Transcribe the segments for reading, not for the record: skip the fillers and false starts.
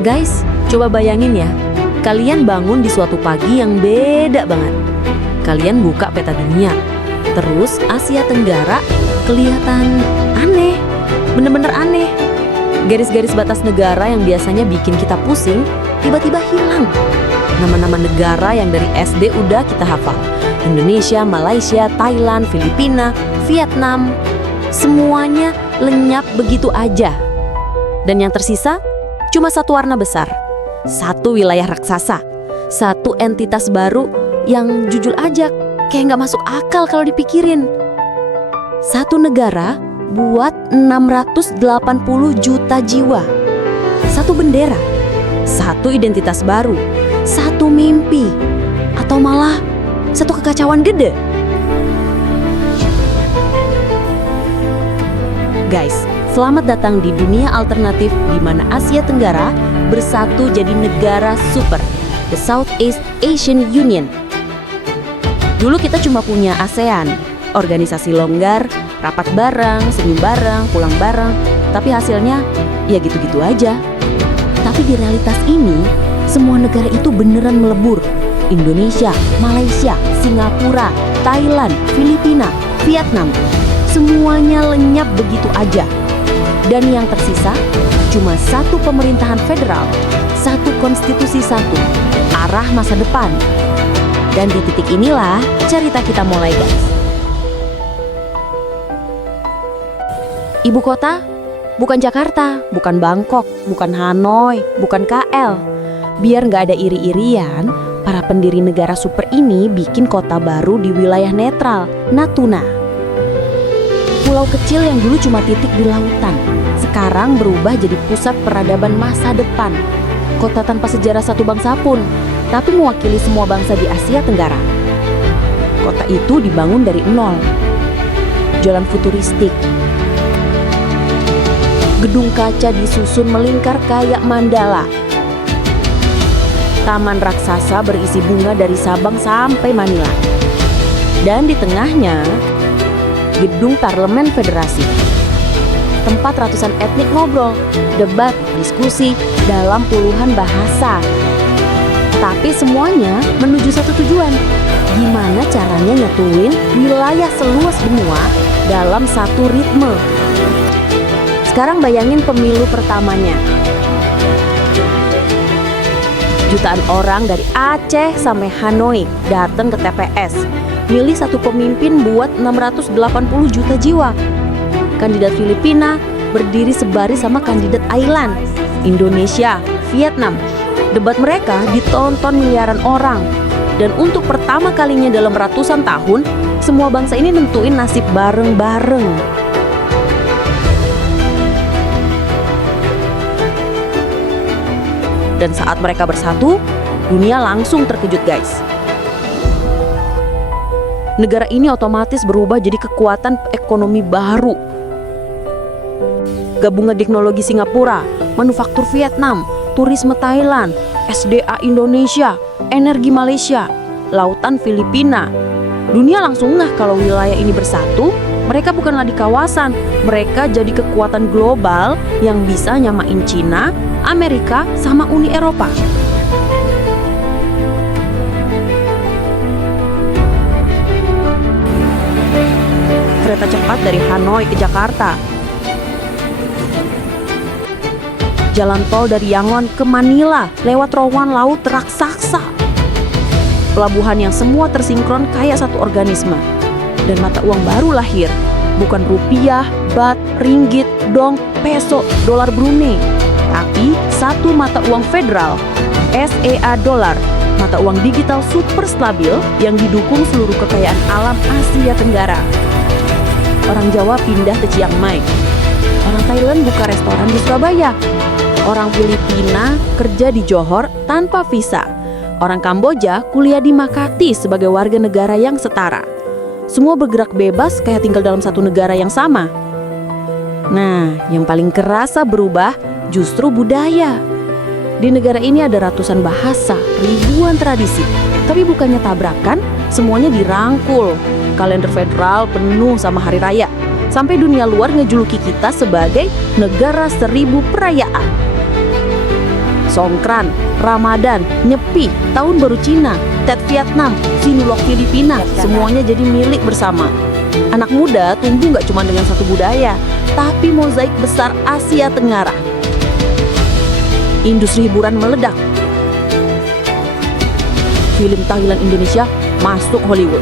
Guys, coba bayangin ya, kalian bangun di suatu pagi yang beda banget. Kalian buka peta dunia, terus Asia Tenggara kelihatan aneh, bener-bener aneh. Garis-garis batas negara yang biasanya bikin kita pusing, tiba-tiba hilang. Nama-nama negara yang dari SD udah kita hafal. Indonesia, Malaysia, Thailand, Filipina, Vietnam. Semuanya lenyap begitu aja. Dan yang tersisa cuma satu warna besar. Satu wilayah raksasa. Satu entitas baru yang jujur aja kayak nggak masuk akal kalau dipikirin. Satu negara buat 680 juta jiwa. Satu bendera. Satu identitas baru. Satu mimpi. Atau malah satu kekacauan gede. Guys, selamat datang di dunia alternatif di mana Asia Tenggara bersatu jadi negara super, the Southeast Asian Union. Dulu kita cuma punya ASEAN, organisasi longgar, rapat bareng, senyum bareng, pulang bareng, tapi hasilnya ya gitu-gitu aja. Tapi di realitas ini, semua negara itu beneran melebur. Indonesia, Malaysia, Singapura, Thailand, Filipina, Vietnam, semuanya lenyap begitu aja. Dan yang tersisa cuma satu pemerintahan federal, satu konstitusi satu, arah masa depan. Dan di titik inilah cerita kita mulai, guys. Ibu kota bukan Jakarta, bukan Bangkok, bukan Hanoi, bukan KL. Biar nggak ada iri-irian, para pendiri negara super ini bikin kota baru di wilayah netral, Natuna. Pulau kecil yang dulu cuma titik di lautan, sekarang berubah jadi pusat peradaban masa depan. Kota tanpa sejarah satu bangsa pun, tapi mewakili semua bangsa di Asia Tenggara. Kota itu dibangun dari nol. Jalan futuristik. Gedung kaca disusun melingkar kayak mandala. Taman raksasa berisi bunga dari Sabang sampai Manila. Dan di tengahnya, gedung Parlemen Federasi. Tempat ratusan etnik ngobrol, debat, diskusi dalam puluhan bahasa. Tapi semuanya menuju satu tujuan. Gimana caranya nyatuin wilayah seluas benua dalam satu ritme. Sekarang bayangin pemilu pertamanya. Jutaan orang dari Aceh sampai Hanoi datang ke TPS. Milih satu pemimpin buat 680 juta jiwa. Kandidat Filipina berdiri sebaris sama kandidat Thailand, Indonesia, Vietnam. Debat mereka ditonton miliaran orang. Dan untuk pertama kalinya dalam ratusan tahun, semua bangsa ini nentuin nasib bareng-bareng. Dan saat mereka bersatu, dunia langsung terkejut, guys. Negara ini otomatis berubah jadi kekuatan ekonomi baru. Gabungan teknologi Singapura, manufaktur Vietnam, turisme Thailand, SDA Indonesia, energi Malaysia, lautan Filipina. Dunia langsung ngeh kalau wilayah ini bersatu, mereka bukan lagi kawasan, mereka jadi kekuatan global yang bisa nyamain Cina, Amerika, sama Uni Eropa. Kereta cepat dari Hanoi ke Jakarta. Jalan tol dari Yangon ke Manila lewat terowongan laut raksasa. Pelabuhan yang semua tersinkron kayak satu organisme. Dan mata uang baru lahir. Bukan rupiah, baht, ringgit, dong, peso, dolar Brunei. Tapi satu mata uang federal, SEA dolar, mata uang digital super stabil yang didukung seluruh kekayaan alam Asia Tenggara. Orang Jawa pindah ke Chiang Mai. Orang Thailand buka restoran di Surabaya. Orang Filipina kerja di Johor tanpa visa. Orang Kamboja kuliah di Makati sebagai warga negara yang setara. Semua bergerak bebas kayak tinggal dalam satu negara yang sama. Nah, yang paling kerasa berubah justru budaya. Di negara ini ada ratusan bahasa, ribuan tradisi. Tapi bukannya tabrakan, semuanya dirangkul. Kalender federal penuh sama hari raya. Sampai dunia luar ngejuluki kita sebagai negara 1000 perayaan. Songkran, Ramadan, Nyepi, Tahun Baru Cina, Tet Vietnam, Sinulog Filipina, semuanya jadi milik bersama. Anak muda tumbuh nggak cuma dengan satu budaya, tapi mozaik besar Asia Tenggara. Industri hiburan meledak. Film Thailand Indonesia masuk Hollywood.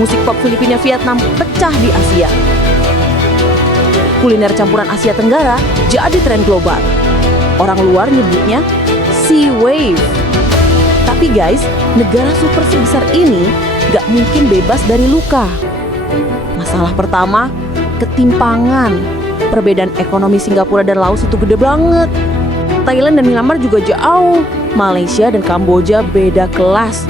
Musik pop Filipina Vietnam pecah di Asia. Kuliner campuran Asia Tenggara jadi tren global. Orang luar nyebutnya Sea Wave. Tapi guys, negara super sebesar ini gak mungkin bebas dari luka. Masalah pertama, ketimpangan. Perbedaan ekonomi Singapura dan Laos itu gede banget. Thailand dan Myanmar juga jauh. Malaysia dan Kamboja beda kelas.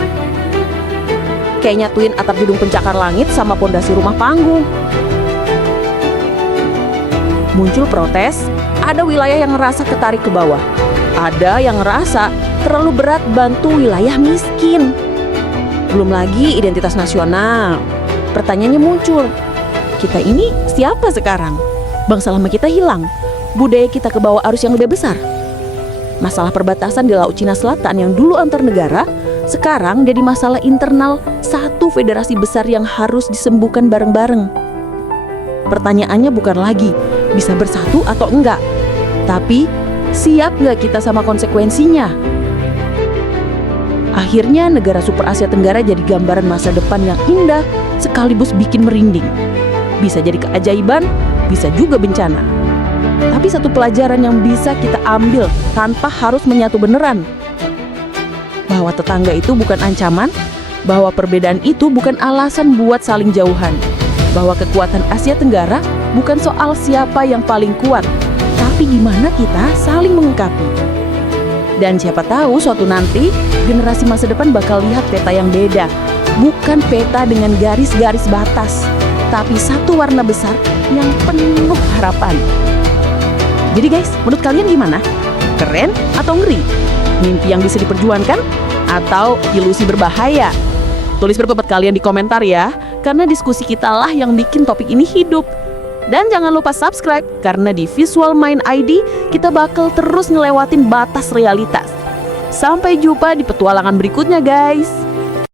Kayak nyatuin atap gedung pencakar langit sama pondasi rumah panggung. Muncul protes, ada wilayah yang ngerasa ketarik ke bawah. Ada yang ngerasa terlalu berat bantu wilayah miskin. Belum lagi identitas nasional. Pertanyaannya muncul, kita ini siapa sekarang? Bangsa lama kita hilang, budaya kita ke bawah arus yang lebih besar. Masalah perbatasan di Laut Cina Selatan yang dulu antar negara, sekarang jadi masalah internal satu federasi besar yang harus disembuhkan bareng-bareng. Pertanyaannya bukan lagi bisa bersatu atau enggak, tapi siap nggak kita sama konsekuensinya? Akhirnya negara super Asia Tenggara jadi gambaran masa depan yang indah sekaligus bikin merinding. Bisa jadi keajaiban, bisa juga bencana. Tapi satu pelajaran yang bisa kita ambil tanpa harus menyatu beneran, bahwa tetangga itu bukan ancaman, bahwa perbedaan itu bukan alasan buat saling jauhan, bahwa kekuatan Asia Tenggara bukan soal siapa yang paling kuat, tapi gimana kita saling melengkapi. Dan siapa tahu suatu nanti generasi masa depan bakal lihat peta yang beda, bukan peta dengan garis-garis batas, tapi satu warna besar yang penuh harapan. Jadi guys, menurut kalian gimana? Keren atau ngeri? Mimpi yang bisa diperjuangkan atau ilusi berbahaya? Tulis berpendapat kalian di komentar ya, karena diskusi kita lah yang bikin topik ini hidup. Dan jangan lupa subscribe, karena di Visual Mind ID kita bakal terus ngelewatin batas realitas. Sampai jumpa di petualangan berikutnya guys.